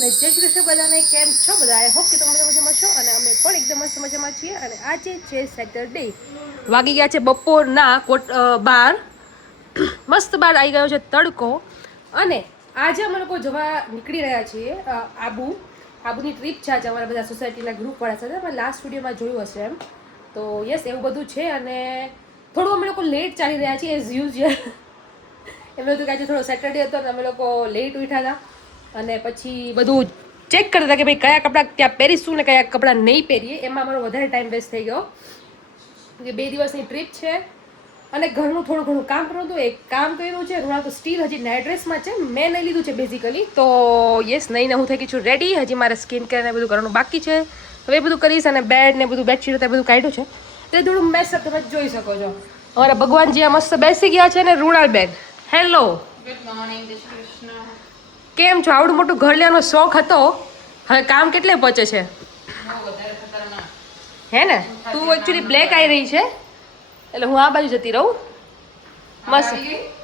ને જય શ્રી કૃષ્ણ બધાને. કેમ છો બધા? આઈ હોપ કે તમે મજામાં છો અને અમે પણ એકદમ મસ્ત મજામાં છીએ. અને આજે છે સેટરડે, વાગી ગયા છે બપોરના 12. મસ્ત બહાર આવી ગયો છે તડકો. અને આજે અમે લોકો જવા નીકળી રહ્યા છીએ આબુની ટ્રીપ છે આજે અમારા બધા સોસાયટીના ગ્રુપવાળા સાથે. અમે લાસ્ટ વિડીયોમાં જોયું હશે એમ. તો યસ, એવું બધું છે. અને થોડું અમે લોકો લેટ ચાલી રહ્યા છીએ એઝ યુઝ્યુઅલ. એમ હતું કે આજે થોડો સેટરડે હતો ને અમે લોકો લેટ ઉઠ્યા હતા. અને પછી બધું ચેક કરતા હતા કે ભાઈ કયા કપડાં ત્યાં પહેરીશું ને કયા કપડાં નહીં પહેરીએ. એમાં અમારો વધારે ટાઈમ વેસ્ટ થઈ ગયો કે 2 દિવસની ટ્રીપ છે અને ઘરનું થોડું ઘણું કામ કરવું હતું. એક કામ કર્યું છે. રૂણા તો સ્ટીલ હજી નાઇટ ડ્રેસમાં છે. મેં નહીં લીધું છે બેઝિકલી. તો યસ, નહીં હું થઈ ગઈ છું રેડી. હજી મારે સ્કિન કેર ને બધું કરવાનું બાકી છે. હવે એ બધું કરીશ. અને બેડ ને બધું બેડશીટ બધું કાઢ્યું છે. તે થોડું મેસઅપ તમે જોઈ શકો છો. અમારા ભગવાનજી આ મસ્ત બેસી ગયા છે. ને રૂણાલબેન, હેલો, ગુડ મોર્નિંગ. જય શ્રી કૃષ્ણ. કેમ છો? આવડું મોટું ઘર લેવાનો શોખ હતો, હવે કામ કેટલે પહોંચે છે? બહુ વધારે ખતરનાક. હે ને? તું એકચ્યુઅલી બ્લેક આવી રહી છે એટલે હું આ બાજુ જતી રહું. મસ્ત,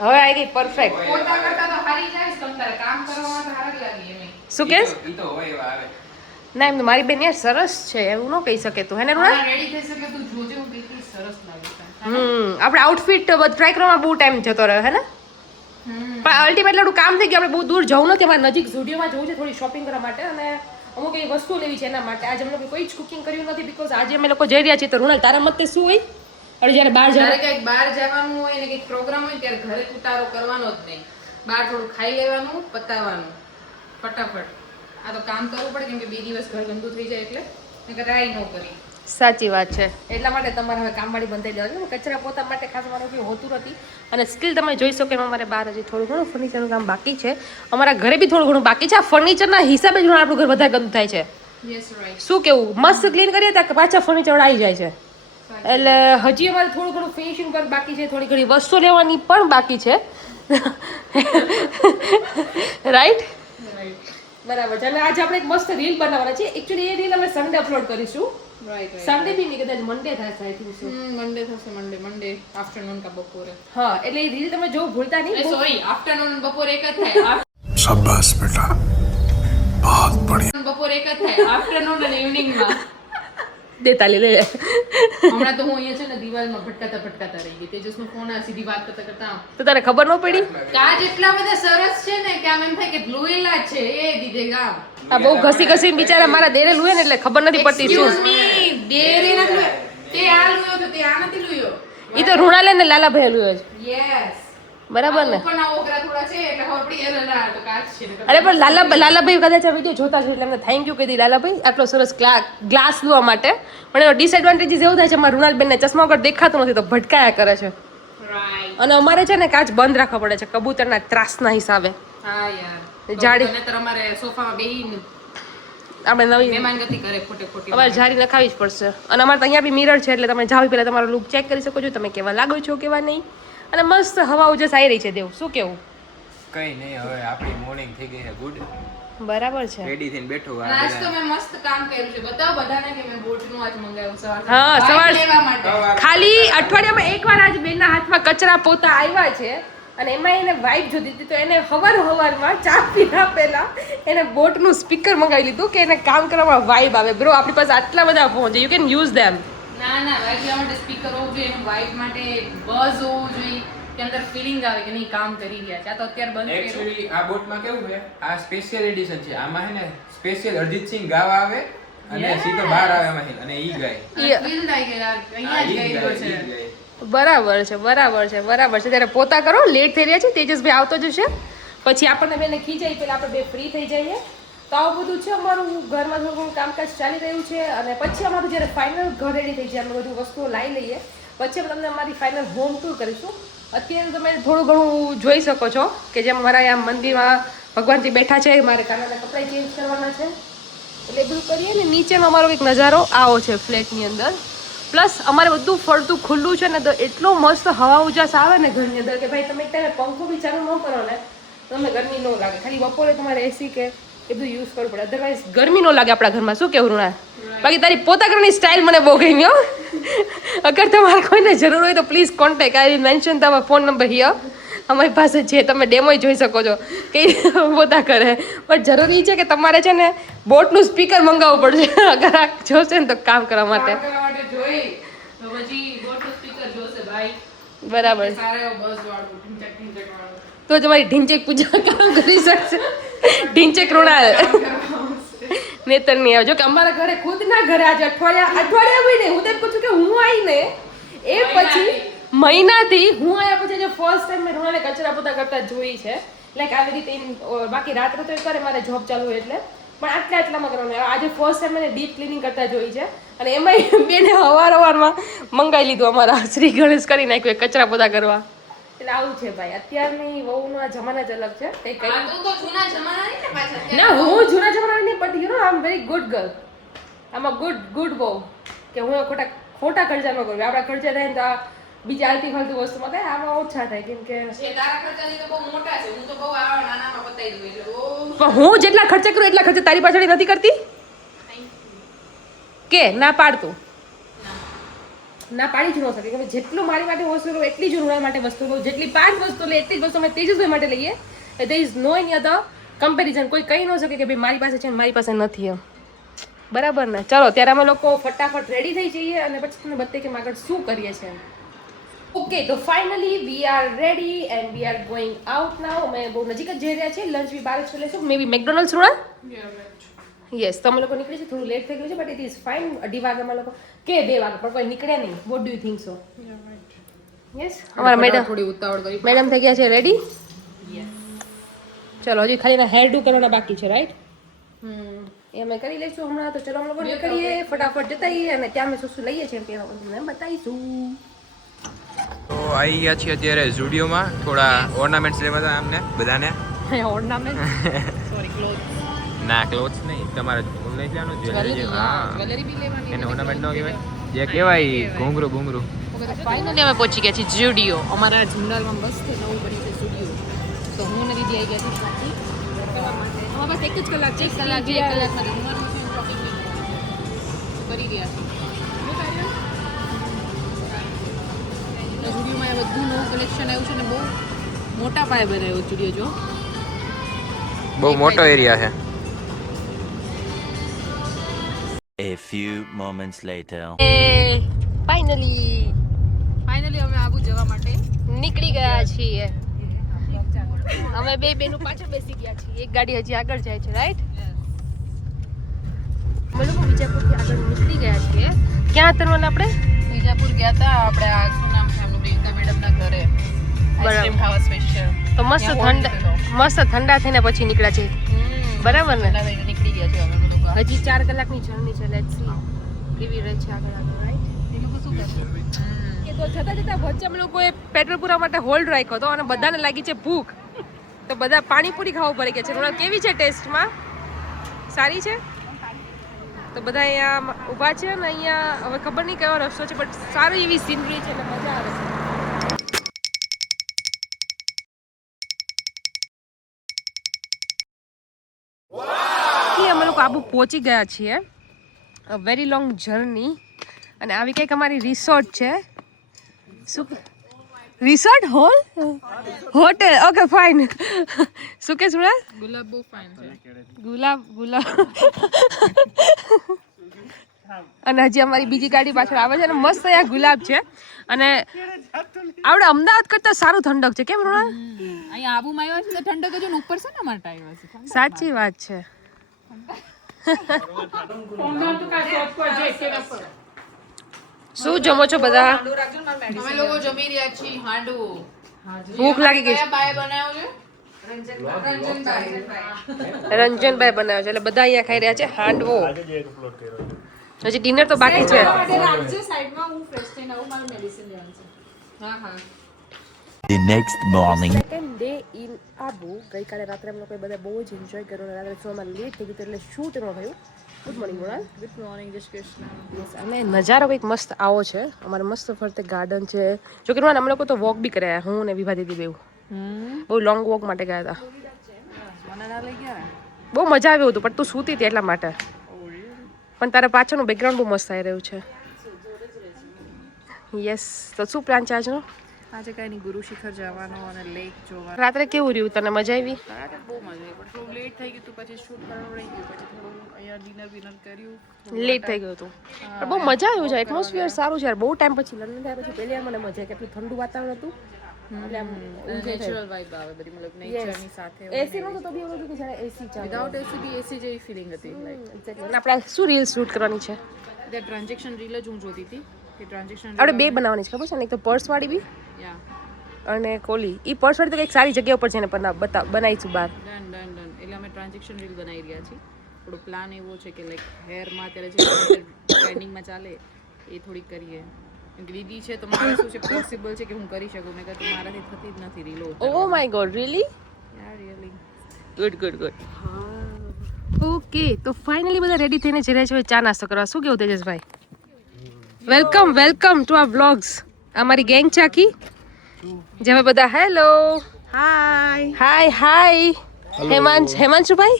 હવે આવી ગઈ પરફેક્ટ. પોતા કરતા તો હારી જાય છે, તારે કામ કરવામાં તો હારી લાગી એમ. શું કહેશ? ઈ તો હોય એવા આવે. ના, એમ તો મારી બેન યાર સરસ છે, એવું ન કહી શકે તું. હે ને રૂણા? રેડી થઈ શકે તું જોજે, હું કેટલી સરસ લાગે છે. આપણે આઉટફિટ ટ્રાય કરવામાં બહુ ટાઈમ જતો રહ્યો. હે ને? પણ અલ્ટિમેટલી આપણું કામ થઈ ગયું. આપણે બહુ દૂર જવું નથી. અમારે નજીક ઝુડિયોમાં જવું છે થોડી શોપિંગ કરવા માટે. અને અમુક એવી વસ્તુ લેવી છે એના માટે. આજે અમે લોકો કોઈ જ કુકિંગ કર્યું નથી બીકોઝ આજે અમે લોકો જઈ રહ્યા છીએ. તો રૂણાલ, તારા મતે શું હોય? અને જ્યારે બહાર જ્યારે જવાનું કંઈક બહાર જવાનું હોય ને કંઈક પ્રોગ્રામ હોય ત્યારે ઘરે ઉતારો કરવાનો જ નહીં. બહાર થોડું ખાઈ લેવાનું, પતાવવાનું ફટાફટ. આ તો કામ કરવું પડે કેમ કે 2 દિવસ ઘર ગંદુ થઈ જાય એટલે નકર રાઈ ન કરી. સાચી વાત છે. એટલા માટે તમારે હવે કામવાળી બંધાઈ દેવાની. કચરા પોતા માટે ખાસ મારું કંઈ હોતું નથી. અને સ્કિલ તમે જોઈ શકો એમ અમારે બહાર હજી થોડું ઘણું ફર્નિચરનું કામ બાકી છે. અમારા ઘરે બી થોડું ઘણું બાકી છે. આ ફર્નિચરના હિસાબે જ આપણું ઘર વધારે ગંદુ થાય છે. Yes, right. શું કેવું? મસ્ત ક્લીન કરીએ ત્યાં પાછા ફર્નિચર આવી જાય છે. એટલે હજી અમારે થોડું ઘણું ફિનિશિંગ પર બાકી છે. થોડી ઘણી વસ્તુ લેવાની પણ બાકી છે. રાઈટ? બરાબર છે. અને આજે આપણે એક મસ્ત રીલ બનાવવાના છે. એકચ્યુઅલી એ રીલ અમે સન્ડે અપલોડ કરીશું. રાઈટ. સન્ડે બી નહીં, કદાચ મંડે થાય આઈ થિંક સો. મંડે થશે. મંડે આફ્ટરનૂન કા બપોરે. હા, એટલે એ રીલ તમે જો ભૂલતા નહીં. સોરી, આફ્ટરનૂન બપોર એક જ થાય. शाबाश बेटा, बहुत बढ़िया. બપોર એક જ થાય, આફ્ટરનૂન અને ઇવનિંગમાં. દેતા લે. હમણાં તો હું અહીંયા છે ને દિવાલમાં ભટકાતા રહી ગઈ. તેજસનો ફોન આ સીધી વાત કરતા તો તારે ખબર ન પડી? કાચ એટલા બધા સરસ છે ને કે આમ એમ થાય કે ધ્લુયેલા છે એ દીધે ગામ. આ બહુ ઘસી ઘસીને બિચારા મારા દેરે લુએ ને એટલે ખબર નથી પડતી Excuse શું. me, દેરે નથી લુયો. તે આ લુયો તો તે આ નથી લુયો. ઈ તો રૂણાલે ને લાલાભાઈ લુએ છે. યસ. બરાબર ને? ઉપરના ઓગરા થોડા છે એટલે ખબર પડી એલા લા તો કાચ છે. અરે પણ લાલાભાઈ કદાચ આ વિડીયો જોતા છે એટલે અમને થેન્ક યુ કહી દી લાલાભાઈ આટલો સરસ ગ્લાસ લેવા માટે. પણ એનો ડિસએડવાન્ટેજીસ એવું થાય છે અમારા રૂણાલબેનને ચશ્મા વગર દેખાતું નથી તો ભટકાયા કરે છે. રાઈટ. અને અમારે છે ને કાચ બંધ રાખવા પડે છે કબૂતરના ત્રાસના હિસાબે. હા યાર. જાડી. નહીતર અમારે સોફામાં બેહીને આપણે નવી મહેમાનગતિ કરે ખોટી. અમારે જારી નખાવી જ પડશે. અને અમારે તો અહીંયા બી મિરર છે એટલે તમે જાવ પહેલાં તમારો લુક ચેક કરી શકો છો તમે કેવા લાગો છો કેવા નહીં. અને મસ્ત હવા ઉજસ આવી રહી છે. દેવ, શું કેવું? કઈ નહીં, હવે આપણી મોર્નિંગ થઈ ગઈ છે. ગુડ, બરાબર છે. રેડી થઈને બેઠો. આ આજ તો બધા મેં મસ્ત કામ કર્યું છે. બતાવો બધાને કે મેં બોટનું આજ મંગાવ્યું સવારે. હા, સવાર લેવા માટે. ખાલી અઠવાડિયામાં એકવાર આજ બેનના હાથમાં કચરા પોતા આવ્યા છે. અને એમાં એને વાઇફ જોતી હતી તો એને હવારમાં ચા પીના પહેલા એને બોટનું સ્પીકર મંગાવી લીધું કે એને કામ કરવામાં વાઇબ આવે. બ્રો, આપણી પાસે આટલા બધા ફોન છે, યુ કેન યુઝ ધેમ. ના વાઈફ માટે સ્પીકર હોવું જોઈએ, એનું વાઈફ માટે બઝ હોવું જોઈએ કે અંદર ફીલિંગ આવે કે નહીં કામ કરી રહ્યા છે. આ તો અત્યારે બંધ કર્યું. એકચ્યુઅલી આ બોટમાં કેવું છે, આ સ્પેશિયલ એડિશન છે. આમાં હે ને સ્પેશિયલ અરિજીત સિંહ ગાવા આવે અને સીધો બહાર આવે એમાંથી અને ઈ ગાય. ફીલ થાય કે યાર અહીંયા જ ગયેલો છે. બરાબર છે. ત્યારે પોતા કરો, લેટ થઈ રહ્યા છે. તેજસભાઈ આવતો જશે પછી આપણને બેને ખીજાય પહેલા આપણે બે ફ્રી થઈ જઈએ. તો આવું બધું છે અમારું. ઘરમાં થોડું ઘણું કામકાજ ચાલી રહ્યું છે. અને પછી અમારું જ્યારે ફાઇનલ ઘર રેડી થઈ જાય અમે બધું વસ્તુઓ લાવી લઈએ પછી અમે તમને અમારી ફાઇનલ હોમ ટૂર કરીશું. અત્યારે તમે થોડું ઘણું જોઈ શકો છો કે જેમ મારા આ મંદિરમાં ભગવાનજી બેઠા છે, મારે કાનાના કપડાં ચેન્જ કરવાના છે એટલે એ બધું કરીએ ને. નીચેનો અમારો એક નજારો આવો છે ફ્લેટની અંદર. પ્લસ અમારે બધું ફરતું ખુલ્લું છે ને તો એટલો મસ્ત હવા ઉજાસ આવે ને ઘરની અંદર કે ભાઈ તમે એક ટાઈમે પંખો બી ચાલુ ન કરો ને તમને ગરમી ન લાગે. ખાલી બપોરે તમારે એસી કે એ બધું યુઝ કરવું પડે, અધરવાઇઝ ગરમી ન લાગે આપણા ઘરમાં. શું કેવું રૂણા? બાકી તારી પોતા કરવાની સ્ટાઇલ મને બહુ ગમી હો. અગર તમારે કોઈને જરૂર હોય તો please contact. I will mention તમારો ફોન નંબર હિયર. અમારી પાસે છે, તમે ડેમો જોઈ શકો છો કે પોતા કરે. પણ જરૂરી છે કે તમારે છે ને બોટનું સ્પીકર મંગાવવું પડશે અગર આ જોશે ને તો કામ કરવા માટે. કામ કરવા માટે જોઈ તો પછી બોટનું સ્પીકર જોશે ભાઈ. બરાબર. સારા એવો બસ વાળું ઢીંચક વાળું તો જ અમારી ઢીંચેક પૂજા કામ કરી શકશે. ઢીંચેક ઋણાલ નેતર નહીં આવજો કે અમારા ઘરે ખુદના ઘરે આજે અઠવાડિયા બી નહીં. હું તો એમ કહું છું કે હું આવીને એ પછી મહિનાથી હું આયા પછી જે ફર્સ્ટ ટાઈમ મેં ઋણાને કચરા પોતા કરતા જોઈ છે. લાઈક આવી રીતે બાકી રાત્રે તો એ કરે મારે જોબ ચાલુ હોય એટલે, પણ આટલામાં કરવાનું. આજે ફર્સ્ટ ટાઈમ મેં ડીપ ક્લિનિંગ કરતા જોઈ છે. અને એમાંય બેને હવારમાં મંગાવી લીધું અમારા શ્રી ગણેશ કરી નાખ્યું કચરા પોતા કરવા. એટલે આવું છે ભાઈ, અત્યારની વહુનો જમાના જ અલગ છે. કઈ કઈ તું તો જૂના જમાના નહીં ને પાછા. ના હું જૂના જમાનાની નહીં, but you know I am very good girl. આમ અ ગુડ વહુ કે હું ખોટા ખર્ચા ન કરું. આપણા ખર્ચા થાય ને તો બીજી આલતી ફાલતું વસ્તુમાં થાય, આમાં ઓછા થાય. કેમ કે તારા ખર્ચાની તો બહુ મોટા છે. હું તો બહુ આવા નાનામાં બતાવી દઉં એટલે બહુ. પણ હું જેટલા ખર્ચા કરું એટલા ખર્ચા તારી પાછળ નથી કરતી કે ના પાડતું. ના પાડી જ ન શકે કે જેટલું મારી માટે વસ્તુ લઉં એટલી જ ઋણા માટે વસ્તુ લઉં. જેટલી 5 વસ્તુ લે એટલી જ વસ્તુ અમે તેજસભાઈ માટે લઈએ. there is no any other comparison. કોઈ કહી ન શકે કે ભાઈ મારી પાસે છે ને મારી પાસે નથી એમ. બરાબર ને? ચલો ત્યારે અમે લોકો ફટાફટ રેડી થઈ જઈએ અને પછી તમને બતાવીએ કે આગળ શું કરીએ છીએ. ઓકે, તો finally we are ready and we are going out now. અમે બહુ નજીક જ જઈ રહ્યા છીએ. લંચ બી બહાર જ લેશું, મે બી મેકડોનલ્ડ્સ ઋણા. યસ, તો અમે લોકો નીકળી છે. થોડું લેટ થઈ ગયું છે બટ ઇટ ઇઝ ફાઇન. 2:30 વાગે અમે લોકો કે 2 વાગે પણ કોઈ નીકળ્યા નહીં. What do you think so? Yes, અમારા મેડમ થોડી ઉતાવળ કરી. મેડમ થઈ ગયા છે રેડી. ચલો હજી ખાલી હેર ડુ કરવાના બાકી છે, રાઈટ? એ અમે કરી લઈશું હમણાં. તો ચલો અમે લોકો નીકળીએ, ફટાફટ જતા રહીએ અને ત્યાં અમે શું લઈએ છીએ તે તમને બતાવીશું. તો આવી ગયા છીએ અત્યારે ઝુડિયોમાં થોડા ઓર્નામેન્ટ્સ લેવા હતા અમને બધાને. Ornament sorry cloth. ના ક્લોથ્સ નહીં, તમારે ઓનલાઈન લેવાનું જ્વેલરી. હા, જ્વેલરી બી લેવાની. એને ઓર્નામેન્ટ નો કહેવાય, જે કહેવાય ઘૂંઘરું. ફાઇનલી અમે પહોંચી ગયા છીએ ઝુડિયો. અમારા જુંડાલમાં મસ્ત નવું બની છે સ્ટુડિયો. તો હું ને દીદી આવી ગયા હતી શોપિંગ કરવા માટે. અમારા પાસે 1 જ કલાક છે. 1 કલાકમાં જમવાનું છે, શોપિંગ કરી રહ્યા છે. સ્ટુડિયોમાં બધું નવું કલેક્શન આવ્યું છે ને બહુ મોટા પાયે બનાવ્યો સ્ટુડિયો. જો બહુ મોટો એરિયા છે. A few moments later. Finally અમે આબુ જવા માટે નીકળી ગયા છીએ. અમે બે બેનું પાછળ બેસી ગયા છીએ. એક ગાડી હજી આગળ જાય છે, રાઈટ? અમે લોકો વિજાપુરથી આગળ નીકળી ગયા છીએ. ક્યાં તરવાના આપણે? વિજાપુર ગયા હતા આપણે. આ શું નામ છે એમનું? પ્રિયંકા મેડમના ઘરે આઈસ્ક્રીમ ખાવા સ્પેશિયલ. તો મસ્ત ઠંડા થઈને પછી નીકળ્યા છે. બરાબર ને? નીકળી ગયા છે અમે લોકો. હજી 4 કલાકની જર્ની છે. લેટ્સ સી કેવી રહે છે આગળ, રાઈટ? એ લોકો શું કરશે? કે તો જતા વચ્ચે અમે લોકોએ પેટ્રોલ પૂરવા માટે હોલ્ડ રાખ્યો હતો અને બધાને લાગી છે ભૂખ. તો બધા પાણીપુરી ખાવા પડી ગયા છે. રોણા કેવી છે ટેસ્ટમાં? સારી છે? તો બધા અહીંયા ઊભા છે ને અહીંયા હવે ખબર નહીં કયો રસ્તો છે બટ સારી એવી સીનરી છે અને મજા આવે છે. અમે લોકો આબુ પહોંચી ગયા છીએ. A very long journey. અને આવી કંઈક અમારી રિસોર્ટ છે. શું રિસોર્ટ હોટેલ? Okay fine. શું કે સુરત? ગુલાબ બહુ ફાઇન છે. ગુલાબ અને હજી અમારી બીજી ગાડી પાછળ આવે છે અને મસ્ત અહીંયા ગુલાબ છે. અને આપણે અમદાવાદ કરતા સારું ઠંડક છે. કેમ રોણા? અહીંયા આબુમાં આવ્યા છે તો ઠંડક જ ઉપર છે ને અમારા આવ્યા છે. સાચી વાત છે. શું જમો છો બધા? અમે લોકો જમી રહ્યા છીએ હાંડવો. ભૂખ લાગી ગઈ છે. બાય બનાવ્યો છે રંજનભાઈ બનાવ્યો છે એટલે બધા અહીંયા ખાઈ રહ્યા છે હાંડવો. હજી ડિનર તો બાકી છે. The next morning. Second day in Abu. ગઈકાલે રાત્રે અમે લોકોએ બધા બહુ જ એન્જોય કર્યો અને રાત્રે શોમાં લેટ થઈ ગયું એટલે શૂટ ન થયું. Good morning Monal. Good morning જય શ્રી કૃષ્ણ. યસ, અને નજારો કંઈક મસ્ત આવો છે. અમારે મસ્ત ફરતે ગાર્ડન છે. જો કે અમે લોકો તો વોક બી કર્યા. હું ને વિભા દીદી બેવ બહુ લોંગ વોક માટે ગયા હતા. બહુ મજા આવ્યું હતું પણ તું સૂતી હતી એટલા માટે. પણ તારા પાછળનું બેકગ્રાઉન્ડ બહુ મસ્ત આવી રહ્યું છે. યસ, તો શું પ્લાન છે આજનો? આજે કઈ નહીં, ગુરુ શિખર જવાનો અને લેક જોવા. રાત્રે કેવું રહ્યું, તને મજા આવી? રાતે બહુ મજા આવી, પણ થોડું લેટ થઈ ગયું હતું, પછી શૂટ કરવાનું રહી ગયું, પછી થોડું અહીંયા ડિનર કર્યું. લેટ થઈ ગયું હતું પણ બહુ મજા આવ્યું છે. એટમોસ્ફિયર સારું છે યાર. બહુ ટાઈમ પછી લંડન થયા પછી પહેલી વાર મને મજા આવી. કેટલું ઠંડુ વાતાવરણ હતું, એટલે આમ નેચરલ વાઇબ આવે બધી, મતલબ નેચરની સાથે. એસી નહોતું તો બી એવું હતું કે જાણે એસી ચાલે. વિધાઉટ એસી બી એસી જેવી ફિલિંગ હતી. લાઈક અને આપણે શું રીલ શૂટ કરવાની છે? તે ટ્રાન્ઝેક્શન રીલ જ હું જોતી હતી કે ટ્રાન્ઝેક્શન આપણે બે બનાવવાની છે, ખબર છે ને? એક તો પર્સ વાળી બી યા અને કોલી. ઈ પર્સ વાળી તો કંઈક સારી જગ્યા ઉપર છે ને બનાવીશું બહાર. ડન એટલે અમે ટ્રાન્ઝેક્શન રીલ બનાવી રહ્યા છીએ. થોડો પ્લાન એવો છે કે લાઈક હેરમાં અત્યારે જે ટ્રેન્ડિંગમાં ચાલે એ થોડીક કરીએ. કેમ કે દીદી છે તો મારે શું છે પોસિબલ છે કે હું કરી શકું. મેં કહ્યું મારાથી થતી જ નથી રીલો. Oh my god, really? યાર રિયલી ગુડ. ઓકે, તો ફાઇનલી બધા રેડી થઈને જઈ રહ્યા છે ચા નાસ્તો કરવા. શું કેવું તેજસભાઈ? Welcome to our vlogs. અમારી ગેંગ છે આખી, જેમાં બધા હેલો હાય હિમાંશુભાઈ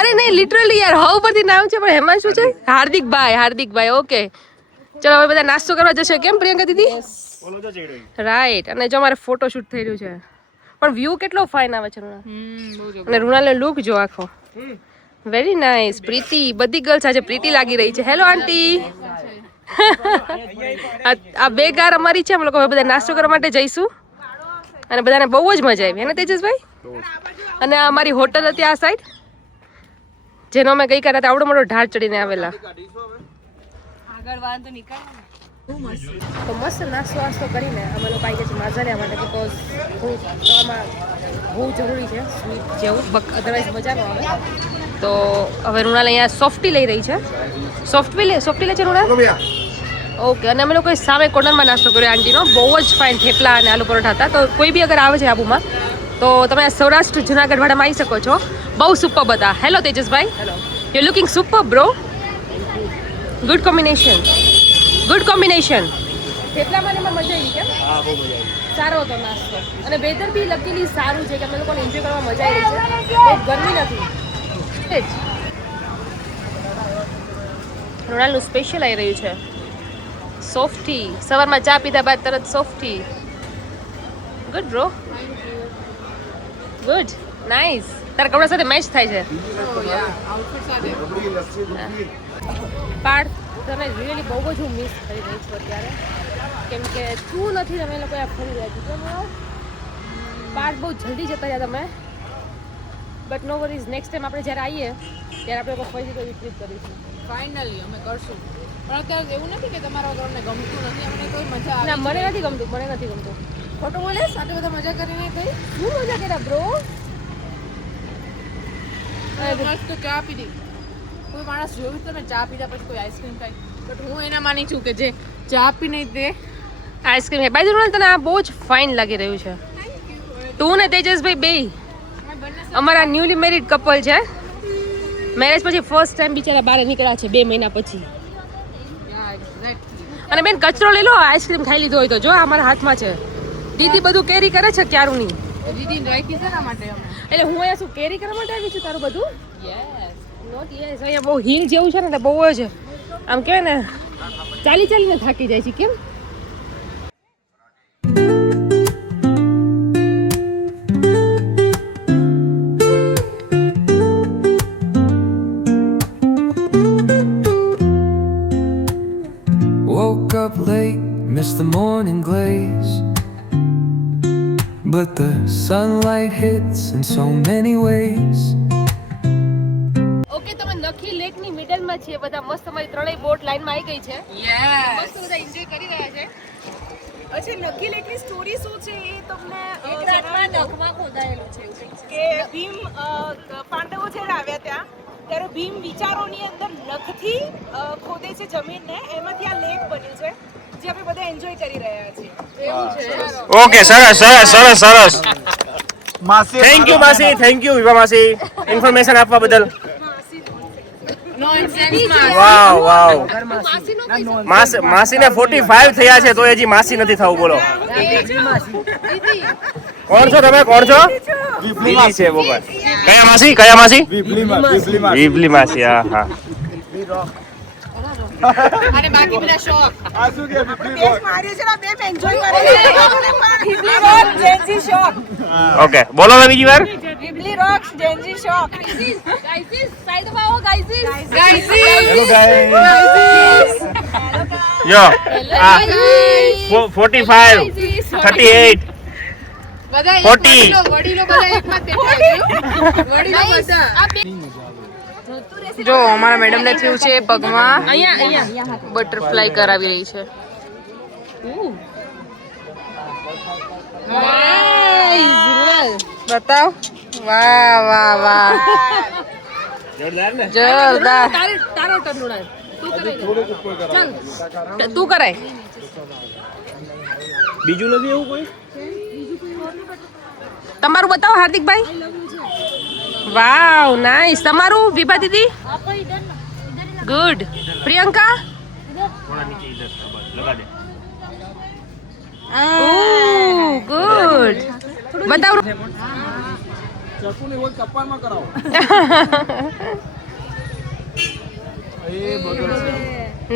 અરે નહીં, લિટરલી યાર હાઉ પરથી નામ છે પણ હિમાંશુ છે. હાર્દિકભાઈ ઓકે. ચલો હવે બધા નાસ્તો કરવા જશે. કેમ પ્રિયંકા દીદી? રાઈટ. અને જો અમારે ફોટો શૂટ થઈ રહ્યું છે, પણ વ્યૂ કેટલો ફાઇન આવે છે રૂના. અને રૂનાનો લુક જો આખો વેરી નાઇસ. પ્રીતિ, બધી ગર્લ્સ આજે પ્રીતિ લાગી રહી છે. Hello aunty. આ બે ગાર અમારી છે. અમે લોકો હવે બધા નાસ્તો કરવા માટે જઈશું અને બધાને બહુ જ મજા આવી. હે ને તેજસભાઈ? અને આ અમારી હોટલ હતી આ સાઈડ, જેનો અમે ગઈકાલે આવડો મોટો ઢાળ ચડીને આવેલા. તો મસ્ત નાસ્તો કરીને અમે લોકો આવી ગયા છે માઝારિયા માટે, બિકોઝ આમાં બહુ જરૂરી છે સ્વીટ જેવું, અધરવાઇઝ મજા ન આવે. તો હવે રૂણાલ અહીંયા સોફ્ટી લઈ રહી છે. સોફ્ટી લે છે રૂણાલ? ઓકે. અને અમે લોકોએ સામે કોર્નરમાં નાસ્તો કર્યો આંટીનો. બહુ જ ફાઇન થેપલા અને આલુ પરોઠા હતા. તો કોઈ બી અગર આવે છે આબુમાં તો તમે સૌરાષ્ટ્ર જુનાગઢ વાળામાં આવી શકો છો. બહુ સુપર હતા. હેલો તેજસભાઈ, you looking super bro. Good combination. થેપલામાં એમાં મજા આવી. કેમ? હા, બહુ મજા આવી. સારો હતો નાસ્તો અને વેધર બી લકીલી સારું છે કે અમે લોકોને એન્જોય કરવા મજા આવી છે. બહુ ગરમી નથી. રોનાલ્ડનું સ્પેશિયલ આવી રહ્યું છે સોફ્ટી. સવારમાં ચા પીધા બાદ તરત softy. Good bro, good, nice. તારા કપડા સાથે મેચ થાય છે. પાર્થ, તને રિયલી બહુ જ હું મિસ કરી રહી છું અત્યારે, કેમ કે તું નથી. અમે લોકો ફરી રહ્યા છીએ. પાર્થ, બહુ જલ્દી જતા રહ્યા તમે. But no worries, next time આપણે જ્યારે આવીએ ત્યારે આપણે લોકો ફરીથી કોઈ ટ્રીપ કરીશું. ફાઇનલી અમે કરશું. પણ અત્યારે એવું નથી કે તમારા વગર અમને ગમતું નથી. અમને કોઈ મજા આવે. ના, મને નથી ગમતું. ખોટું બોલે. સાથે બધા મજા કરીને ગઈ. શું મજા કર્યા બ્રો? મસ્ત ચા પીધી. કોઈ માણસ જોયું તો મેં ચા પીધા પછી કોઈ આઈસ્ક્રીમ ખાય, બટ હું એના માની છું કે જે ચા પી નહીં તે આઈસ્ક્રીમ હે. બાય ધ વે, તને આ બહુ જ ફાઇન લાગી રહ્યું છે. તું ને તેજસભાઈ બે અમારા ન્યૂલી મેરિડ કપલ છે. મેરેજ પછી ફર્સ્ટ ટાઈમ બિચારા બહાર નીકળ્યા છે 2 મહિના પછી. અને બેન કચરો લઈ લો. આઈસ્ક્રીમ ખાઈ લીધો હોય તો જો અમારા હાથમાં છે. દીદી બધું કેરી કરે છે ક્યારું નહીં. દીદી રાખી છે ના માટે અમે. એટલે હું અહીંયા શું કેરી કરવા માટે આવી છું તારું બધું? Not yes. અહીંયા બહુ હિલ જેવું છે ને એટલે બહુ જ આમ કહેવાય ને ચાલીને થાકી જાય છે. કેમ? Woke up late, missed the morning glaze, but the sunlight hits in so many ways. Okay, તમે નખી લેકની મિડલમાં છીએ બધા. મસ્ત અમારી ત્રણેય બોટ લાઈનમાં આવી ગઈ છે. મસ્ત બધા એન્જોય કરી રહ્યા છે. અચ્છા, નખી લેકની સ્ટોરી શું છે એ તમને એક રાતમાં નખમાં ખોદાયેલું છે એવું કંઈક છે. કે ભીમ પાંડવો જ્યારે આવ્યા ત્યાં ત્યારે ભીમ વિચારોની અંદર નખથી ખોદે છે જમીનને. એમાંથી આ લેક બન્યું છે જે આપણે બધા એન્જોય કરી રહ્યા છીએ. એવું છે. ઓકે, સરસ. થેન્ક યુ માસી, થેન્ક યુ વિભા માસી, ઇન્ફોર્મેશન આપવા બદલ. વાવ. માસીને 45 થયા છે તો હજી માસી નથી થવું. બોલો, કોણ છો તમે? કોણ છો? દીદી છે. બોબર. કયા માસી? વિપલી માસી. હા. અને બાકી બધા શોખ. ટેસ્ટ માર્યો છે ને બે એન્જોય કરે છે ઇડલી રોક જેન્સી શોક ઓકે બોલો ને બીજી વાર ઇડલી રોક જેન્સી શોક જો 45 38 બધા 40. વડીલો બધા એકમાં બેઠા છે. વડીલો બધા. જો અમારા મેડમ ને થયું છે પગમાં અહીંયા બટરફ્લાય કરાવી રહી છે. બતાવ. વાહ વાહ વાહ જોરદાર. તારો ટર્ન ઉડાય તું કરાય બીજું નથી એવું કોઈ તમારું બતાવો હાર્દિકભાઈ. વાવ નાઈસ. તમારું વિભા દીદી ગુડ. પ્રિયંકા ગુડ. બતાવો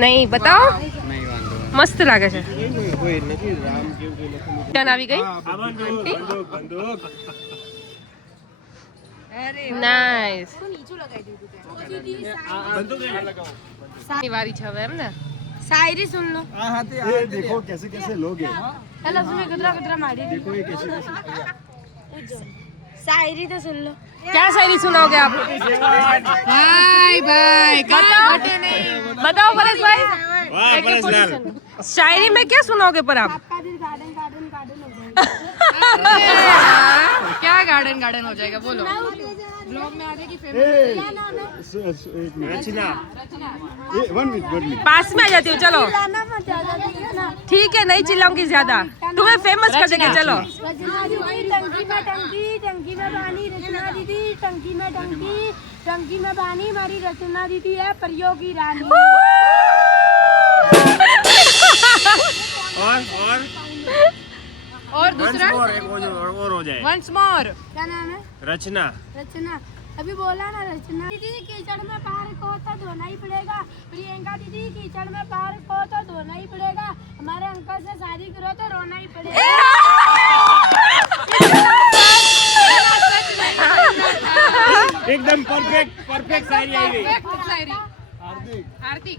નહીં બતાવો મસ્ત લાગે છે. ટર્ન આવી ગઈ નાઈસ. વારી છે હવે એમ ને. શાયરી સુન લો. ये देखो कैसे कैसे लोग हैं હેલો સુને ગદરા ગદરા મારી देखो ये कैसे कैसे शायरी तो सुन लो. क्या शायरी सुनाओगे आप? भाई भाई बताओ बताओ परेश भाई. शायरी में क्या सुनाओगे पर आप? क्या गार्डन गार्डन हो जाएगा बोलो. ब्लॉग में आ जाएगी रचना ये 1 मिनट पास में आ जाती हूँ चलो. ठीक है नहीं चिल्लाऊंगी ज्यादा. तुम्हें फेमस कर देंगे चलो. टंकी में पानी रचना दीदी टंकी में पानी हमारी रचना दीदी है परियों की रानी. और दूसरा एक और हो जाए वंस मोर. क्या नाम है? रचना रचना. अभी बोला ना रचना दीदी कीचड़ में पार को तो धोना ही पड़ेगा. प्रियंका दीदी कीचड़ में पार को तो धोना ही पड़ेगा. हमारे अंकल से शादी करो तो रोना ही पड़ेगा. एकदम परफेक्ट शायरी आई गई. हार्दिक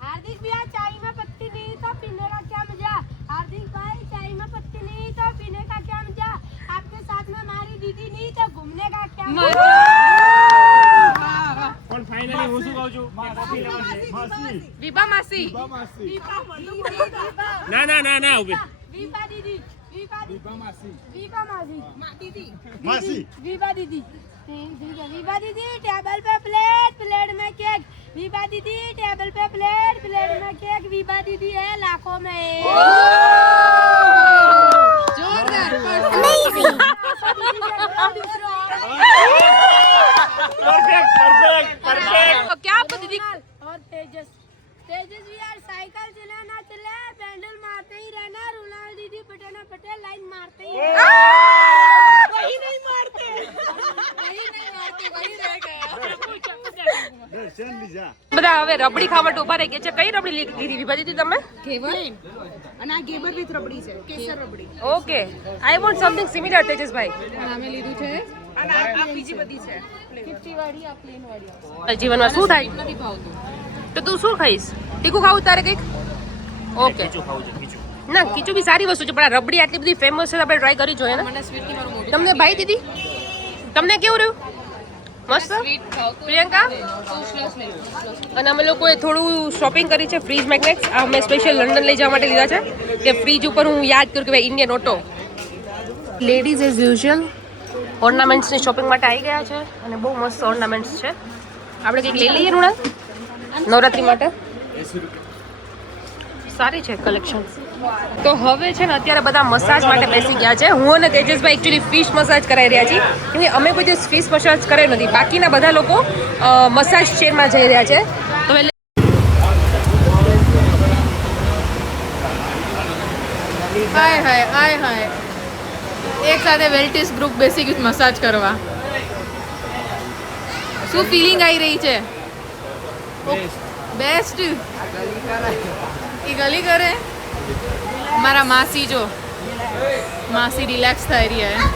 हार्दिक भैया चाय में पत्ती नहीं तो पीने का क्या मजा. हार्दिक भाई चाय में पत्ती नहीं तो पीने का क्या मजा. आपके साथ में हमारी दीदी नहीं तो घूमने का क्या मजा. પણ ફાઇનલી હું શું કહું છું વિભા માસી. ના ના ના ના ઉભી वीपा दीदी वीपा मासी दीदी मासी वीपा दीदी ठीक है. वीपा दीदी टेबल पे प्लेट में केक. वीपा दीदी टेबल पे प्लेट में केक. वीपा दीदी है लाखों में एक. જોરદાર. क्या दीदी और तेजस भी यार साइकिल चलाना चले पैंडल मारते ही रहना. रोनाल्ड दीदी पटेना पटेल लाइन मारते ही वही नहीं मारते वही रह गया. दर्शन लीजा બધા હવે રબડી ખાવા માટે ઉભા રહી ગયા છે. કઈ રબડી લીધી વિભા દીદી તમે? ઘેવર અને આ ઘેવર વિથ રબડી છે કેસર rabri okay I want something similar તેજસભાઈ. અને અમે લીધું છે અને આ બીજી બધી છે 50 વાળી આ પ્લેન વાળી. જીવનમાં શું થાય નથી ભાવતું. તો તું શું ખાઈશ? તીખું ખાવું તારે કંઈક? ઓકે ના ખીચું બી સારી વસ્તુ છે પણ આ રબડી આટલી બધી ફેમસ છે તો આપણે ટ્રાય કરવી જોઈએ ને. મને સ્વીટથી મારું મોઢું તમને ભાઈ દીદી તમને કેવું રહ્યું? મસ્ત. સ્વીટ ભાવતું પ્રિયંકા અને અમે લોકોએ થોડું શોપિંગ કરી છે. ફ્રીજ મેગ્નેટ્સ આ અમે સ્પેશિયલ લંડન લઈ જવા માટે લીધા છે કે ફ્રીજ ઉપર હું યાદ કરું કે ભાઈ Indian auto. Ladies as usual ઓર્નામેન્ટ્સની શોપિંગ માટે આવી ગયા છે અને બહુ મસ્ત ઓર્નામેન્ટ્સ છે. આપણે કંઈક લઈ લઈએ રુણા નવરાત્રી માટે. સારી છે કલેક્શન. તો હવે છે ને અત્યારે બધા મસાજ માટે બેસી ગયા છે. હું અને તેજસભાઈ એકચ્યુઅલી ફિશ મસાજ કરાવી રહ્યા છીએ કેમ કે અમે કોઈ દિવસ ફિશ મસાજ કરાવી નથી. બાકીના બધા લોકો મસાજ ચેરમાં જઈ રહ્યા છે. તો હાય હાય હાય હાય એક સાથે વેલ્ટીસ ગ્રુપ બેસી ગયું મસાજ કરવા. શું ફિલિંગ આવી રહી છે? બેસ્ટ એ ગલી કરે મારા માસી જો માસી રિલેક્સ થઈ રહ્યા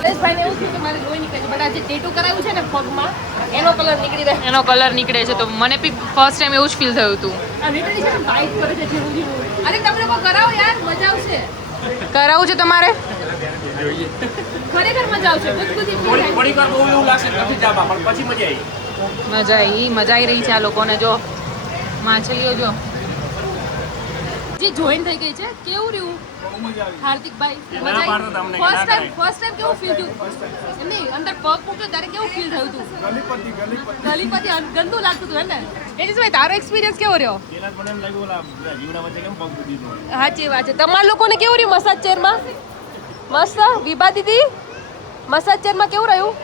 પરેશભાઈને એવું થયું કે મારે લોહી નીકળે છે, બટ આજે ટેટુ કરાવ્યું છે ને પગમાં એનો કલર નીકળી રહ્યો. એનો કલર નીકળે છે તો મને બી ફર્સ્ટ ટાઈમ એવું જ ફીલ થયું હતું આ literally છે ને white કરે છે જેવું જેવું. અરે તમે લોકો કરાવો યાર, મજા આવશે. કરાવવું છે તમારે ખરેખર મજા આવશે. ગુદગુદી feel થાય. થોડીક વાર બહુ એવું લાગશે નથી જાવા પણ પછી મજા આવી. મજા આવી રહી છે આ લોકોને જો માછલીઓ જો જે જોઈન થઈ ગઈ છે કેવું રહ્યું હાર્દિકભાઈ? મજા પાડતો તમને કે ફર્સ્ટ ના ટાઈમ કેવું ફીલ થયું? એમ નહીં, અંદર પગ મૂક્યો ત્યારે કેવું ફીલ થયું હતું? ગલીપતિ ગંદુ લાગતું હતું ને? તેજસભાઈ તારો એક્સપિરિયન્સ કેવો રહ્યો? પેલા મને એમ લાગ્યું ઓલા જીવડા વચ્ચે કેમ પગ કૂદી દો. સાચી વાત છે. તમારા લોકોને કેવું રહ્યું મસાજ ચેરમાં? મસ્ત. વિભા દીદી મસાજ ચેરમાં કેવું રહ્યું?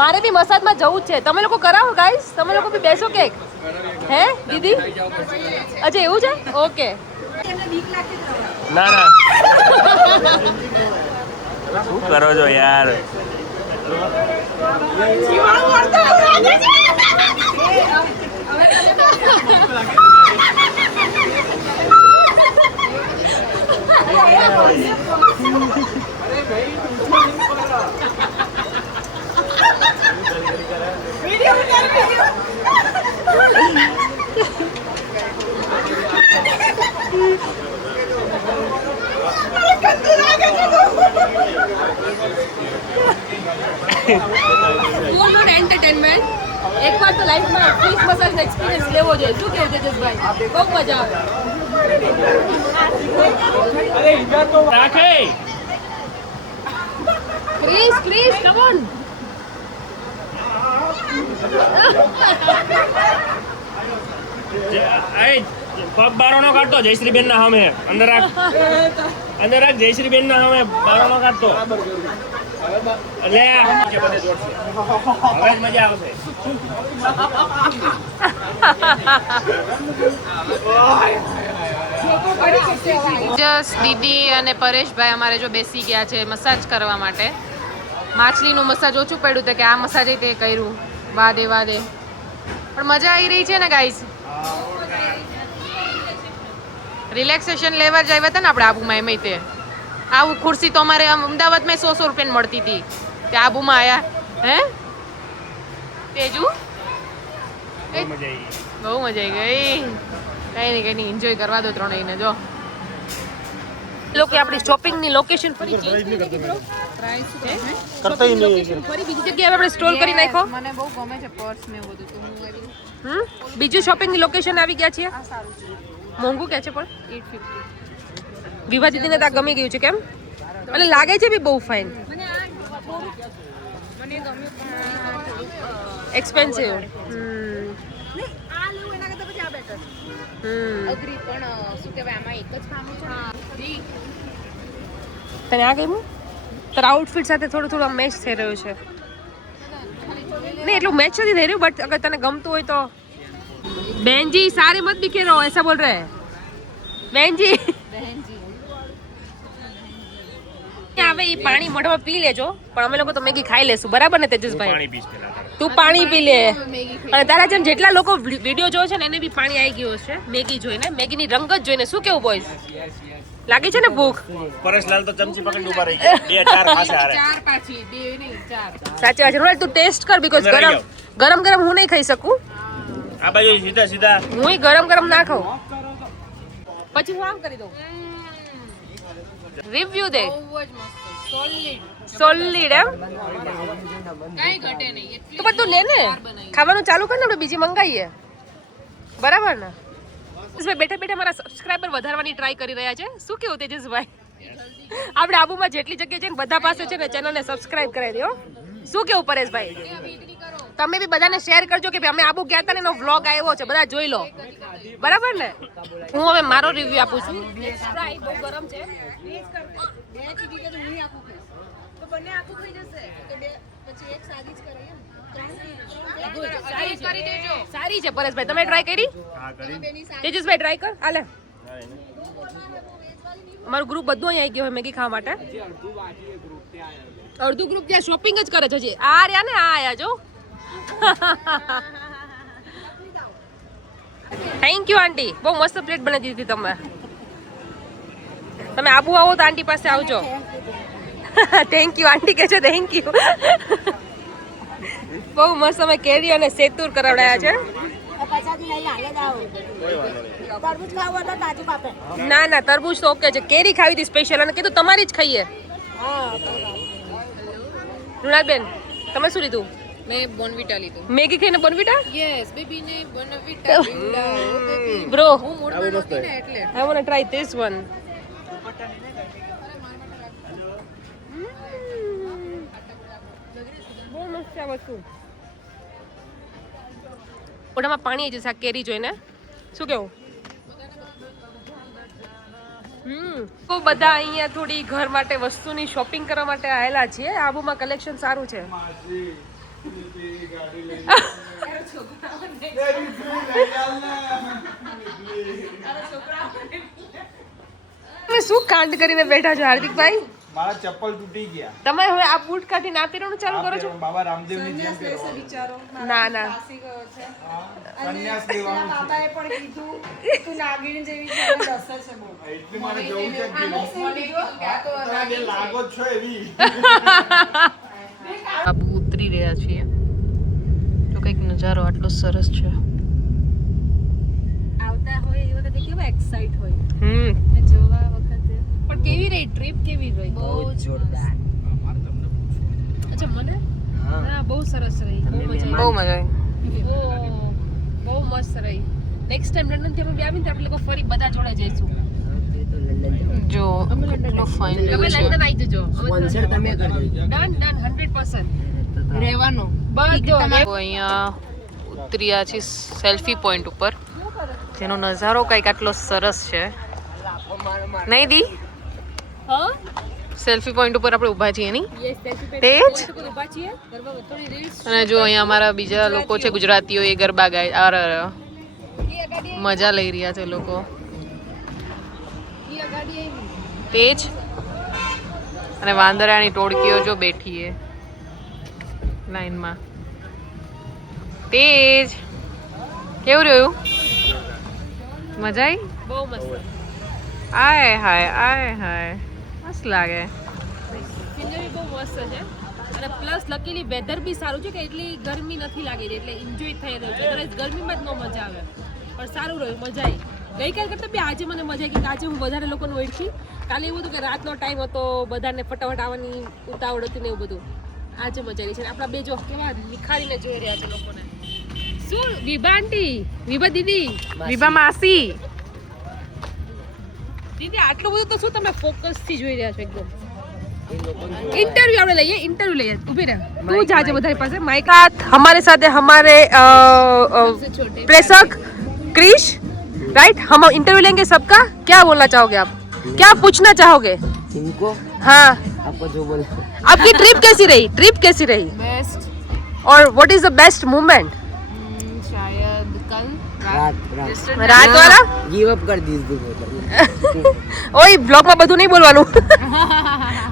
મારે બી મસાજમાં જવું જ છે. તમે લોકો કરાવો ગાઈસ, તમે લોકો બી બેસો કે હે દીદી? અચ્છા એવું છે, ઓકે. ના ના શું કરો છો યાર? Full on entertainment. એકવાર તો લાઈફમાં ફીસ મસાજનો એક્સપિરિયન્સ લેવો જોઈએ. શું કહેવું તેજસભાઈ? બહુ મજા આવે. રાખે ક્રિસ કમ ઓન. પગ બારો નો કાઢતો જયશ્રી બેન ના સામે અંદર રાખ જયશ્રી બેન ના સામે બારો નો કાઢતો લે બધે જોડશે હવે જ મજા આવશે. જસ દીદી અને પરેશભાઈ અમારે જો બેસી ગયા છે મસાજ કરવા માટે. માછલીનું મસાજ ઓછું પડ્યું તો કે આ મસાજ તે કર્યું વાદે પણ મજા આવી રહી છે ને ગાઈઝ. રિલેક્સેશન લેવા જ આવ્યા હતા ને આપણે આબુમાં એમ તે આવું ખુરશી તો અમારે અમદાવાદમાં 100 રૂપિયાની મળતી હતી તે આબુમાં આયા હે તેજુ બહુ મજા આવી ગઈ. કઈ નહીં એન્જોય કરવા દો ત્રણેયને. જો લોકો આપણી શોપિંગની લોકેશન ફરી ચેન્જ કરી નાખી બ્રો. કરતા ही नहीं ફરી બીજી જગ્યાએ આપણે સ્ટોલ કરી નાખ્યો. મને બહુ ગમે છે પર્સ ને બધું તો હું બીજું શોપિંગની લોકેશન આવી ગયા છે. મોંઘું કે છે પણ 850 વિભા દીદીને ત્યાં ગમી ગયું છે કેમ? અને લાગે છે બી બહુ ફાઇન. મને ગમ્યું એક્સપેન્સિવ. અગ્રી પણ શું કહેવાય આમાં એક જ ખાનું છે. તને આ ગમ્યું? તારા આઉટફિટ સાથે થોડું મેચ થઈ રહ્યું છે. नहीं એટલું मैच नहीं થઈ રહ્યું बट अगर तने गमતું હોય तो बहन जी सारे मत बिखे रहो ऐसा बोल रहे हैं बहन जी હવે એ પાણી મોઢામાં પી લેજો પણ અમે લોકો તો મેગી ખાઈ લેશું બરાબર ને તેજસભાઈ? પાણી પીશ પેલા તું પાણી પી લે અને તારા જેમ જેટલા લોકો વિડિયો જોવે છે ને એને બી પાણી આવી ગયું છે મેગી જોઈને મેગીની રંગ જ જોઈને. શું કેવું બોયઝ? લાગી છે ને ભૂખ? પરેશલાલ તો ચમચી પકડી ઉભા રહી ગયા. 2-4 પાસે હારે. 4 પાછી 2 નહીં 4 સાચી વાત છે. રોલ તું ટેસ્ટ કર બીકોઝ ગરમ ગરમ હું નહીં ખાઈ શકું. આ બાજુ સીધા હું ગરમ ના ખાઉં પછી હું આમ કરી દઉં. રિવ્યુ દે. બહુ જ મસ્ત સોલિડ એમ કાઈ ઘટે નહીં એટલી તો પણ તું લે ને ખાવાનું ચાલુ કર ને આપણે બીજી મંગાવીએ બરાબર ને? તેજસભાઈ બેઠા બેઠા મારા સબસ્ક્રાઇબર વધારવાની ટ્રાય કરી રહ્યા છે. શું કેવું તેજસભાઈ? આપણે આબુમાં જેટલી જગ્યા છે ને બધા પાસે છે ને ચેનલને સબસ્ક્રાઇબ કરાવી દો. શું કેવું પરેશભાઈ? તમે બી બધાને શેર કરજો કે ભાઈ અમે આબુ ગયા હતા ને એનો વ્લોગ આવ્યો છે બધા જોઈ લો બરાબર ને? હું હવે મારો રિવ્યુ આપું છું. બહુ ગરમ છે. સારી છે પરેશભાઈ. તમે ટ્રાય કરી? તેજસભાઈ ટ્રાય કર. હાલે અમારું ગ્રુપ બધું અહીંયા આવી ગયું હોય મેગી ખાવા માટે. અડધું ગ્રુપ ત્યાં શોપિંગ જ કરે છે હજી. આ રહ્યા ને, આ આયા જો. થેન્ક યુ આંટી, બહુ મસ્ત પ્લેટ બનાવી દીધી તમે. તમે આબુ આવો તો આંટી પાસે આવજો. થેન્ક યુ આંટી કહે છે, થેન્ક યુ. બહુ મસ્ત અમે કેરી અને સેતુર કરાવડાયા છે. ના ના, તરબૂચ તો ઓકે છે. કેરી ખાવી હતી સ્પેશિયલ અને કીધું તમારી જ ખાઈએ. રૂણાબેન, તમે શું લીધું? મેં બોનવીટા લીધું. મેગી ખાઈને બોનવીટા? યસ, બેબી ને બોનવીટા. બ્રો, હું મૂડમાં નહોતી ને એટલે. I want to try this one. બહુ મસ્ત છે આ વસ્તુ. ઓડામાં પાણી આવી જશે આ કેરી જોઈને. શું કેવું? તો બધા અહીંયા થોડી ઘર માટે વસ્તુની શોપિંગ કરવા માટે આવેલા છીએ. આબુમાં કલેક્શન સારું છે. તમે શું કાંડ કરીને બેઠા છો હાર્દિકભાઈ? મારા ચપ્પલ તૂટી ગયા. તમે હવે આ બૂટ કાઢીને આ પહેરવાનું ચાલુ કરો છો? બાબા રામદેવની જેમ પહેરવાનું. ના ના, સંન્યાસ લેવાનું છે. બાબાએ પણ કીધું તું નાગીણ જેવી છે અને દસે છે બહુ. એટલે મારે જવું છે કે લાગો જ છો એવી. આબુ ઉતરી રહ્યા છીએ તો કંઈક નજારો આટલો સરસ છે. આવતા હોય એ વખતે કેવા એક્સાઇટ હોય. જોવા વખતે પણ કેવી રહી ટ્રીપ? કેવી રહી? બહુ જોરદાર. અચ્છા, મને હા બહુ સરસ રહી. બહુ મજા આવી. બહુ મસ્ત રહી. નેક્સ્ટ ટાઈમ લંડન થી અમે આવીને આપણે લોકો ફરી બધા જોડે જઈશું. જો કેટલો ફાઇન તમે વ્યૂ છે. લંડન આવી જજો. સ્પોન્સર તમે કરજો. ડન 100%. રહેવાનું બધું અમે અહીંયા ઉતર્યા છીએ સેલ્ફી પોઈન્ટ ઉપર, જેનો નજારો કંઈક આટલો સરસ છે. નહીં દી? હા સેલ્ફી પોઈન્ટ ઉપર આપણે ઊભા છીએ નહીં? Yes, thank you. તે જ? ઊભા છીએ. ગરબા થોડી રીલ્સ. અને જો અહીંયા અમારા બીજા લોકો છે ગુજરાતીઓ, એ ગરબા ગાય. અરે મજા લઈ રહ્યા છે લોકો. તે જ. અને વાંદરાની ટોળકીઓ જો બેઠી છે લાઈનમાં. તે જ. કેવું રહ્યું? મજા આવી? બહુ મસ્ત. આય હાય, આય હાય, મસ્ત લાગે. સિનરી બહુ મસ્ત છે અને પ્લસ લકીલી વેધર બી સારું છે કે એટલી ગરમી નથી લાગી રહી, એટલે એન્જોય થઈ રહ્યું છે. અદરવાઇઝ ગરમીમાં જ ન મજા આવે, પણ સારું રહ્યું, મજા આવી. ગઈકાલ કરતાં બી આજે મને મજા આવી કે આજે હું વધારે લોકોને ઓળખી. કાલે એવું હતું કે રાતનો ટાઈમ હતો, બધાને ફટાફટ આવવાની ઉતાવળ હતી ને એવું બધું. આજે મજા આવી છે. આપણા બે જો કેવા નિખારીને જોઈ રહ્યા છે લોકોને. શું વિભા આંટી, વિભા દીદી, વિભા માસી, દીદી આટલું બધું તો શું તમે ફોકસ થી જોઈ રહ્યા છો? એકદમ इंटरव्यू આપણે લઈએ, इंटरव्यू લઈએ. ઊભી રહે, તું જાજે બધા પાસે माइक साथ हमारे साथ है हमारे प्रेषक क्रिश, राइट? हम इंटरव्यू लेंगे सबका. क्या बोलना चाहोगे आप? क्या पूछना चाहोगे इनको? हाँ, आपको जो बोले. आपकी ट्रिप कैसी रही? ट्रिप कैसी रही? बेस्ट. और what is the best moment? शायद कल રાત વાળા गिव अप कर दीजिए. ઓય બ્લોગમાં બધું નહીં બોલવાનું.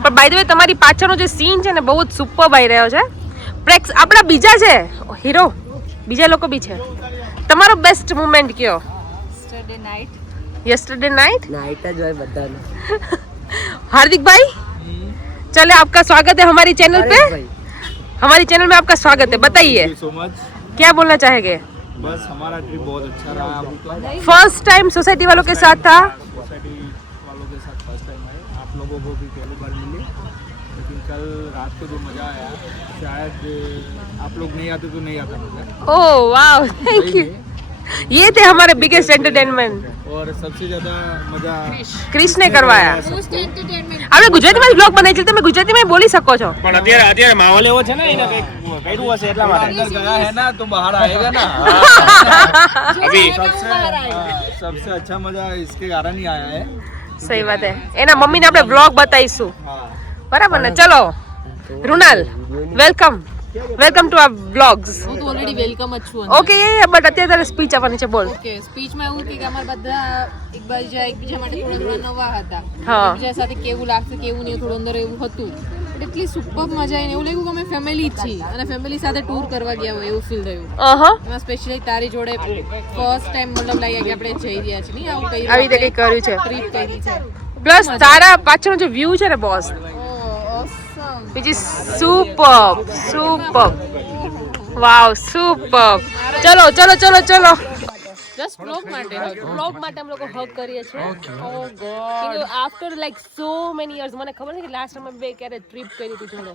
પણ બાય ધ વે તમારી પાછળનો જે સીન છે ને બહુ જ સુપર આવી રહ્યો છે. પ્રેક્સ આપણા બીજા છે હીરો, બીજા લોકો બી છે. તમારો બેસ્ટ મોમેન્ટ કયો? yesterday night. yesterday night night जो है बताना. हार्दिक भाई, चले आपका स्वागत है हमारी चैनल पे. हमारी चैनल में आपका स्वागत है. बताइए सो मच. क्या बोलना चाहेंगे? बस हमारा ट्रिप बहुत अच्छा रहा. अभी तो फर्स्ट टाइम सोसाइटी वालों के साथ था. सोसाइटी वालों के साथ फर्स्ट टाइम आए. आप लोगों को भी पहली बार मिले, लेकिन कल रात को जो मज़ा आया शायद आप लोग नहीं आते तो नहीं आता मज़ा. Oh wow, thank you. ये थे हमारे बिगेस्ट एंटरटेनमेंट. और सबसे ज़्यादा मज़ा ક્રિશ ને કરવાયા. આપણે ગુજરાતીમાં બ્લોગ બનાવી છે, તમે ગુજરાતીમાં બોલી શકો છો. પણ અત્યારે માહોલ એવો છે ને, એને કંઈક કર્યું હશે એટલા માટે. अंदर गया है ना तो बाहर आएगा ना. अभी सबसे अच्छा मज़ा इसके कारण ही आया है. સહી વાત હે. એના મમ્મીને આપણે બ્લોગ બતાવીશું, हाँ. બરાબર ને? ચલો Runal, welcome. Welcome to our vlogs. હું તો ઓલરેડી વેલકમ જ છું. ઓકે બટ અત્યારે તારે સ્પીચ આપવાની છે, બોલ. ઓકે, સ્પીચમાં એવું કે અમારા બધા એકબીજા માટે થોડા નવા હતા. હા. એકબીજા સાથે કેવું લાગશે કેવું નહીં, થોડું અંદર એવું હતું. એટલી સુપર મજા આવીને એવું લાગ્યું કે અમે ફેમિલી જ છીએ અને ફેમિલી સાથે ટૂર કરવા ગયા હોય એવું ફીલ થયું. એમાં સ્પેશિયલી તારી જોડે ફર્સ્ટ ટાઈમ મતલબ લાગ્યા કે આપણે જઈ રહ્યા છીએ. નહીં આવું કઈ આવી રીતે કંઈક કર્યું છે. ટ્રીપ કરી છે. પ્લસ તારા પાછળનો જે વ્યૂ છે ને boss, which is super. Wow, super. ચલો ચલો ચલો ચલો. જસ્ટ વ્લોગ માટે વ્લોગ માટે અમે લોકો હગ કરીએ છીએ. Oh god, after like so many years. મને ખબર છે કે લાસ્ટ ટાઈમ અમે બે ક્યારે ટ્રીપ કરી હતી જોડે.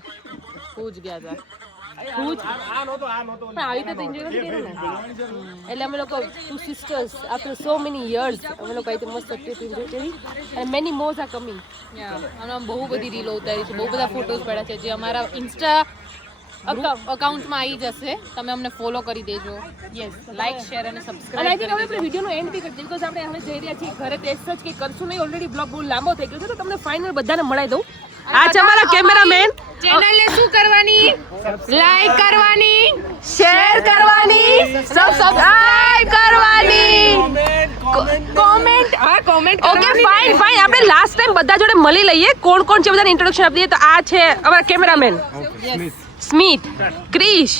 ભુજ ગયા હતા. ભુજ પણ આવી રીતે એન્જોય નથી કર્યું ને. એટલે અમે લોકો two sisters after so many years અમે લોકો આવી મસ્ત ટ્રીપ એન્જોય કરી અને મેની મોઝ આર કમિંગ. અમે બહુ બધી રીલો ઉતારી છે, બહુ બધા ફોટોઝ પડ્યા છે જે અમારા ઇન્સ્ટા અકાઉન્ટમાં આવી જશે. તમે અમને ફોલો કરી દેજો. યસ, લાઈક શેર અને અને સબસ્ક્રાઇબ આઈ થિંક હવે આપણે વિડીયોનો એન્ડ બી કરી દઈએ બીકોઝ આપણે હવે જઈ રહ્યા છીએ ઘરે. તે સચ કે કરશું નહીં, ઓલરેડી બ્લોગ બહુ લાંબો થઈ ગયો છે તો તમને ફાઇનલ બધાને મળાઈ દઉં. આ છે અમારા કેમેરામેન. ચેનલને શું કરવાની? લાઈક કરવાની, શેર કરવાની, સબસ્ક્રાઇબ કરવાની, કોમેન્ટ. હા કોમેન્ટ ઓકે ફાઇન ફાઇન. આપણે લાસ્ટ ટાઈમ બધા જોડે મળી લઈએ કોણ કોણ છે, બધાને ઇન્ટ્રોડક્શન આપી દઈએ. તો આ છે અમારા કેમેરામેન સ્મિત, ક્રિશ,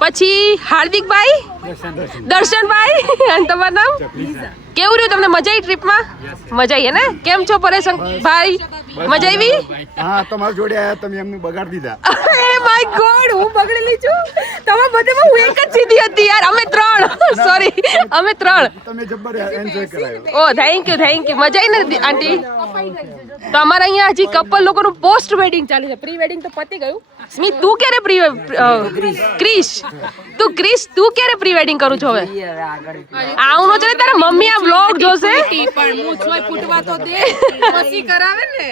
પછી હાર્દિકભાઈ, દર્શનભાઈ, અને તમારું નામ? કેવું રહ્યું તમને? મજા આવી ટ્રીપમાં? મજા આવી ને? કેમ છો પરેશભાઈ? મજા આવી? હા, તમારા જોડે આયા તમે એમને બગાડી દીધા. એ માય ગોડ, હું બગડેલી છું. તમે બધામાં હું એક જ સીધી હતી યાર. અમે ત્રણ, સોરી અમે ત્રણ. તમે જબ્બર એન્જોય કરાયો. ઓ થેન્ક યુ મજા આવી ને આંટી? તો અમારા અહીંયા હજી કપલ લોકોનું પોસ્ટ વેડિંગ ચાલે છે. પ્રી વેડિંગ તો પતી ગયું. સ્મિત તું ક્યારે ક્રિશ તું ક્યારે પ્રી વેડિંગ કરું છો? હવે આવું છે તારા મમ્મી આ વ્લોગ જોશે પણ હું જોઈ ફૂટવા તો દે પછી કરાવે ને.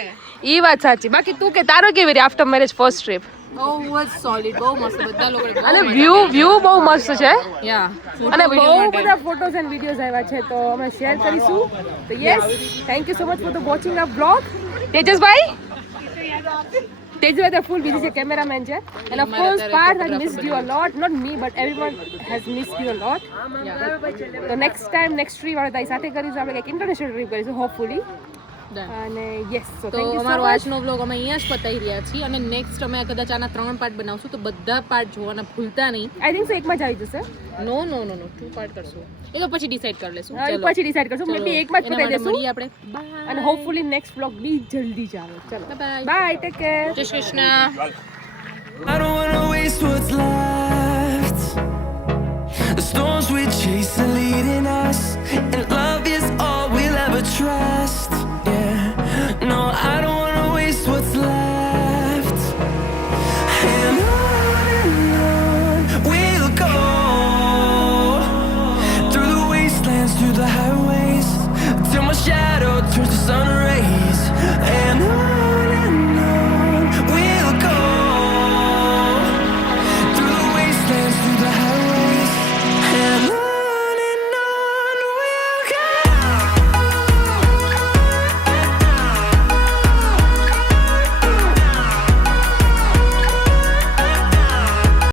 ઈ વાત સાચી. બાકી તું કે તારો કેવી રહી આફ્ટર મેરેજ ફર્સ્ટ ટ્રીપ? બહુ જ સોલિડ, બહુ મસ્ત. બધા લોકો અને વ્યૂ બહુ મસ્ત છે યા અને બહુ બધા ફોટોઝ એન્ડ વિડીયોઝ આવ્યા છે તો અમે શેર કરીશું. તો yes, thank you so much for the watching a vlog. તેજસભાઈ ધ ફૂલ બીજી છે, કેમેરામેન છે. And of course Parth has missed you a lot, not me but everyone has missed you a lot. તો નેક્સ્ટ ટાઈમ નેક્સ્ટ ટ્રીપ આપણે તારી સાથે કરીશું. આપણે કંઈક ઇન્ટરનેશનલ ટ્રીપ કરીશું હોપફુલી. અને યસ, સો તો અમારો આજનો વ્લોગ અમે અહીંયા જ પતાવી રહ્યા છીએ અને નેક્સ્ટ અમે કદાચ આના 3 પાર્ટ બનાવશું તો બધા પાર્ટ જોવાના ભૂલતા નહીં. આઈ થિંક સો એકમાં જ આવી જશે. નો 2 પાર્ટ કરશું. એ તો પછી ડિસાઈડ કરી લેશું. પછી ડિસાઈડ કરશું. મે બી એકમાં જ પતાવી દેશું મળીએ આપણે. અને હોપફુલી નેક્સ્ટ વ્લોગ બી જલ્દી જ આવે. ચલો બાય, ટેક કેર, જય Shri Krishna. I don't wanna waste what's left. The storms we chase are leading us, and